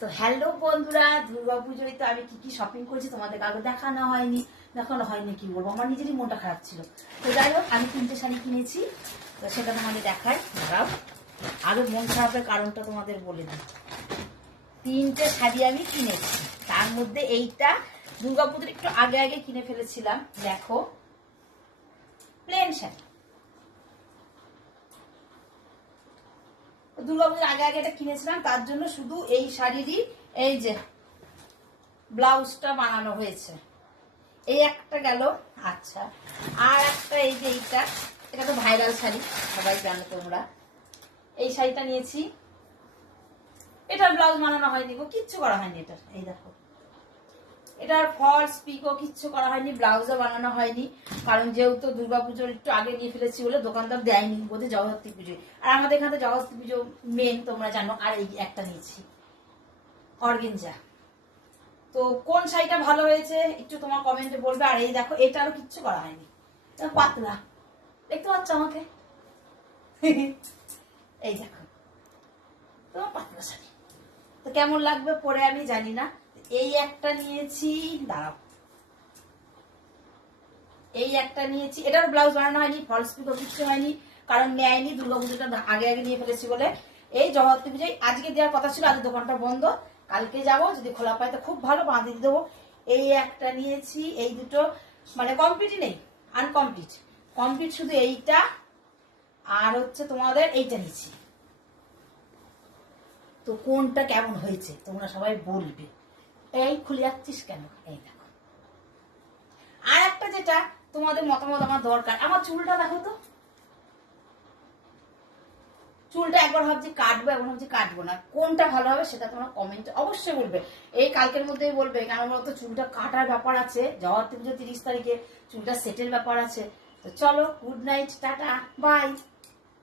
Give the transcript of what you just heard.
তো হ্যালো বন্ধুরা, দুর্গাপুজোয় তো আমি কি কি শপিং করেছি তোমাদের আগে দেখানো হয়নি কি বলবো, আমার নিজেরই মনটা খারাপ ছিল। তো যাই হোক, আমি 3টে শাড়ি কিনেছি, তো সেটা তোমাদের দেখাই। দাঁড়াও, আরো মন খারাপের কারণটা তোমাদের বলে দিই। 3টে শাড়ি আমি কিনেছি, তার মধ্যে এইটা দুর্গাপুজোর একটু আগে আগে কিনে ফেলেছিলাম। দেখো, প্লেন শাড়ি। দুর্গাপুজোর আগে আগে এটা কিনেছিলাম, তার জন্য শুধু এই শাড়িরই এই যে ব্লাউজটা বানানো হয়েছে। এই একটা গেল। আচ্ছা, আর একটা এই যে এটা তো ভাইরাল শাড়ি, সবাই জানো তোমরা। এই শাড়িটা নিয়েছি, এটার ব্লাউজ বানানো হয়নি গো, কিচ্ছু করা হয়নি এটার। এই দেখো, এটার ফলস পিকও কিচ্ছু করা হয়নি, ব্লাউজও বানানো হয়নি, কারণ যেহেতু দুর্গাপুজোর একটু আগে নিয়ে ফেলেছি বলে দোকানদার দেয়নি, বোধহয় জগদ্ধাত্রী পুজোয়। আর আমাদের এখানে জগদ্ধাত্রী পুজো মেন, তোমরা জানো। আর এই একটা নিয়েছি অর্গেঞ্জা। তো কোন শাড়িটা ভালো হয়েছে একটু তোমার কমেন্টে বলবে। আর এই দেখো, এটা আরো কিচ্ছু করা হয়নি, পাতলা, দেখতে পাচ্ছ আমাকে? এই দেখো, তোমার পাতলা শাড়ি, তো কেমন লাগবে পরে আমি জানি না। এই একটা নিয়েছি, দাঁড়াও, এই একটা নিয়েছি, এটার ব্লাউজ বানানো হয়নি, ফলস পিকও কিচ্ছু হয়নি, কারণ নেয়নি, দুর্গাপুজোটা আগে আগে নিয়ে ফেলেছি বলে। এই জগদ্ধাত্রী পুজোয় আজকে দেওয়ার কথা ছিল, আজ দোকানটা বন্ধ, কালকে যাবো, যদি খোলা পাই তো খুব ভালো, বাঁধিয়ে দিয়ে দেবো। এই একটা নিয়েছি, এই দুটো মানে কমপ্লিটই নেই, আনকমপ্লিট। কমপ্লিট শুধু এইটা আর হচ্ছে তোমাদের এইটা নিয়েছি। তো কোনটা কেমন হয়েছে তোমরা সবাই বলবে। এই খুলে যাচ্ছিস কেন? এই দেখো, আর একটা যেটা তোমাদের মতামত আমার দরকার, আমার চুলটা দেখো তো, চুলটা একবার ভাবছি কাটবো, একবার ভাবছি কাটবো না, কোনটা ভালো হবে সেটা তোমরা কমেন্টে অবশ্যই বলবে। এই কালকের মধ্যেই বলবে, কেন বলতো চুলটা কাটার ব্যাপার আছে, জগদ্ধাত্রী পুজো 30 তারিখে, চুলটা সেটের ব্যাপার আছে। তো চলো, গুড নাইট, টাটা, বাই।